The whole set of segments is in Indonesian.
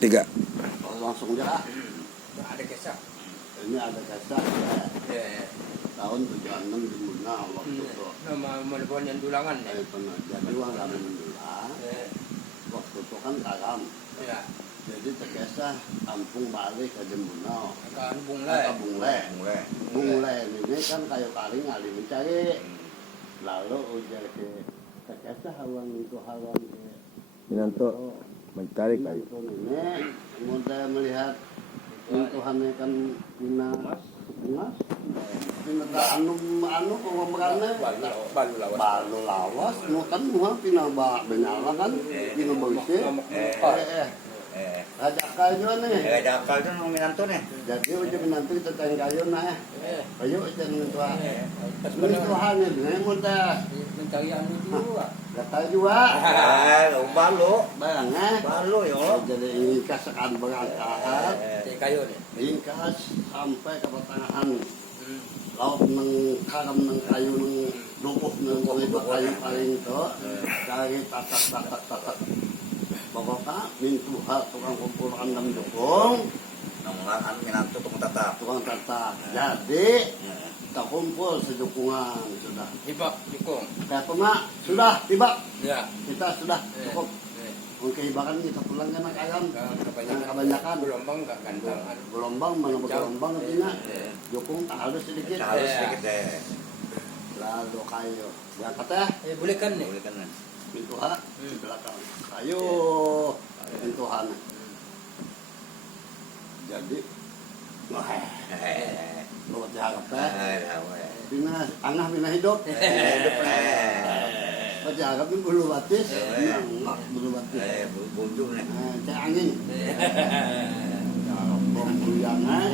3. Oh, langsung aja. Ada kisah. Ini ada kisah ya. Ya. Tahun 76 di Muna waktu itu. Nama menelepon yang dulangan ya. Pernah jadi uang kami mendulang. Waktu itu kan karam. Ya. Jadi terkesah kampung balik ke Jemuna. Kan Ke bunglai. Bunglai ini kan kayu karing ali mencari. Lalu ujar ke terkesah hawang itu hawang ke Minanto mencari kayu. ini mudah melihat Tuhannya kan Minas anu pengomongnya balu lawas kan muha pinaba benyala kan pina bersih ajak kayu nih Ada akal tuh Minanto nih. jadi udah menantu kita tayang kayu nah kayu jangan tua Tuhannya nih mudah Mencari anu juga. kata juga Balo. barangnya Balo ya. jadi ingkas akan berangkat Cek kayu nih. ingkas sampai ke pertengahan laut nang karam nang kayu nang dukuh nang kayu paling itu cari tatak pokoknya mintu hal tukang kumpul andam dukung Namungan Minanto tukang tatap. tukang tatak jadi kita kumpul sedukungan sudah Hibak dukung. kayak apa sudah tiba Ya. kita sudah cukup mungkin bahkan kita pulang kan ayam kebanyakan Gelombang enggak ganteng. gelombang mana bergelombang artinya dukung tak halus sedikit Harus sedikit deh. lalu kayu berangkat ya Boleh kan nih? Boleh kan. pintu ha di belakang kayu pintu ha jadi lu jarak teh pinah angah pinah hidup jarak pun bulu batis nggak bulu batis Bunjung nih. cek angin bom buyangan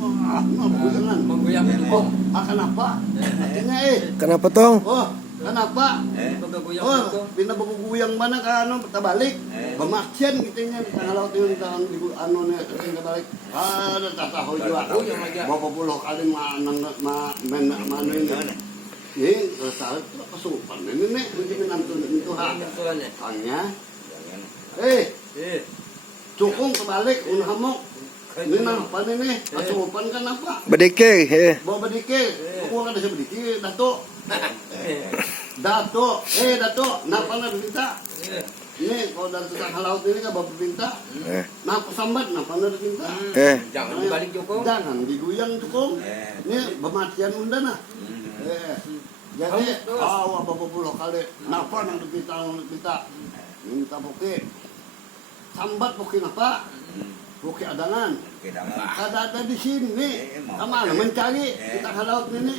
buyangan Mengguyang dukung. kenapa artinya Kenapa tong? oh kenapa Mengguyang oh dukung. pindah beguyang mana kan kita balik bemaksian kitanya di tengah laut itu tahun di anu nih kita balik ada tak tahu juga berapa puluh kali mana ini salah itu kesupan ini nih untuk menantu itu hak hanya cukung kebalik unhamok ini apa nih kesupan kan apa Bedike. bawa bedike aku kan ada bedike dato napa na pinta ini kalau dari tengah laut ini kan bapak pinta napa sambat napa na pinta Jangan dibalik dukung. jangan diguyang cukung ini bematian undana jadi apa puluh kali napa nang dipita minta buki sambat buki napa buki adangan ada di sini kemana mencari kita ke laut ini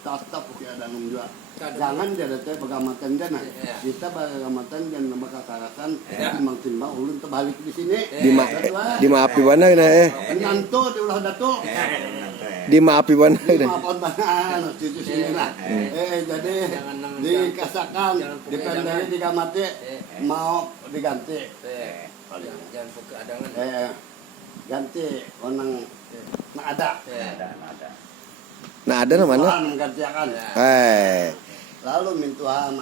tetap buki adangan juga jangan jadi teh pegamatan jana kita pegamatan jana bakal karakan timbang-timbang ulun terbalik di sini Dimaafi mana na menantu di ulah dato Dimaafi mana maafkan bahan di sini lah jadi dikasakan dipendari digamati mau diganti Jangan buka adangan. ganti onang ada Nah ada na mana? Tuhan menggantikan lalu mintuhan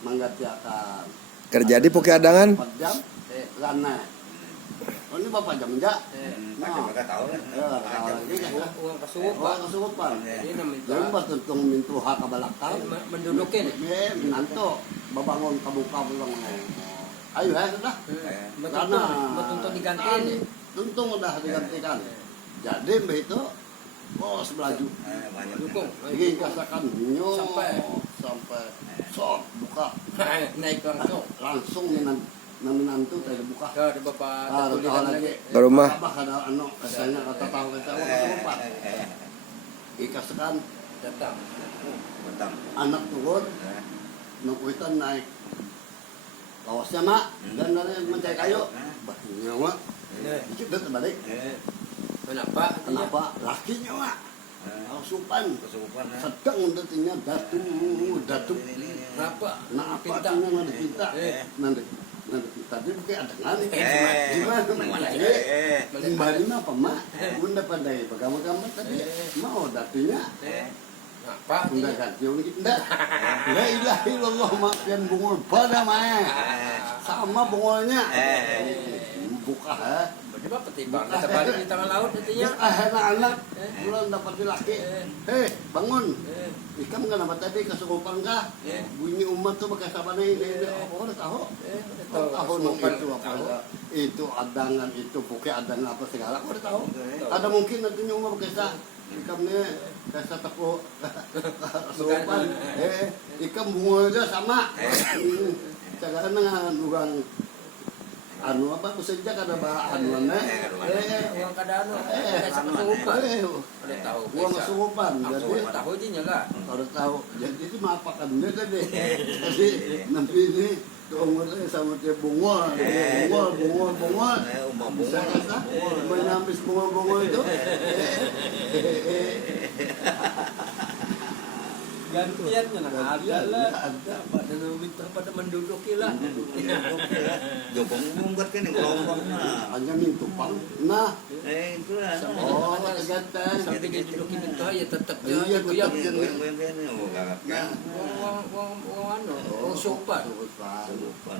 menggantikan Kerja di Puki Adangan. 4 jam lana ini bapak jam enggak Mereka tahu kan. Uang kesurupan. kesurupan Ini jadi namanya bertentung mintuha ke belakang mendudukin. menantu babangun kabuka pulang ayo sudah Betul digantiin. tuntung udah digantikan jadi mbak itu bos belaju Dukung. jadi kasakan nyo Sampai sok buka naik langsung menantu tadi buka Ada bapak tahu tulisan lagi lagi. Ke rumah. apa ada anu katanya kata tahu kita kesurupan ikasakan Datang. anak turun nukuitan naik lawasnya mak dan dari mencari kayu bahunya mak dikit dah terbalik kenapa lakinya mak kesurupan sedang untuknya datu Kenapa? apa artinya nanti kita nanti tadi bukan ada ngani gimana kembali apa mak bunda pandai pegang-pegang tadi mau datunya Apa? bunda ganti unik enggak la ilaha illallah makan bungul pada mah sama bungulnya buka nanti bang kita balik di tengah laut nantinya. Anak-anak pulang dapat laki. Eh. Hei, bangun. Eh. Ikam kenapa tadi kesurupan kah? Eh. Bunyi umat tuh pakai sabana ini. Oh, udah tahu. Tahu Tahu nong kesurupan, itu apa? tahu. Itu adangan itu pokoknya adangan apa segala. Aku udah tahu. Ada mungkin nantinya umat pakai sa. Ikamnya kayak tepuk kesurupan. Ikam bunga aja sama. Sekarang dengan orang anu apa sejak ada bahan mana Uang kadang ada kesurupan. Udah tahu. uang kesurupan jadi Aku tahu aja nyala. harus tahu jadi itu mapakan dia kan deh jadi nanti ini umur saya sama dia bungol bisa kata menyampis bungol itu Gantiannya nah ada lah. ada Pada minta pada menduduki lah. Jokong ngumpat kan yang kelompok nah. hanya mintu pang nah Itu lah. oh tergantung Sampai dia duduki minta ya tetap Iya, dia goyang. tetap. Goyang-goyang ini. Oh, gagap kan. Uang anu, uang sopan. Sopan. Lupa.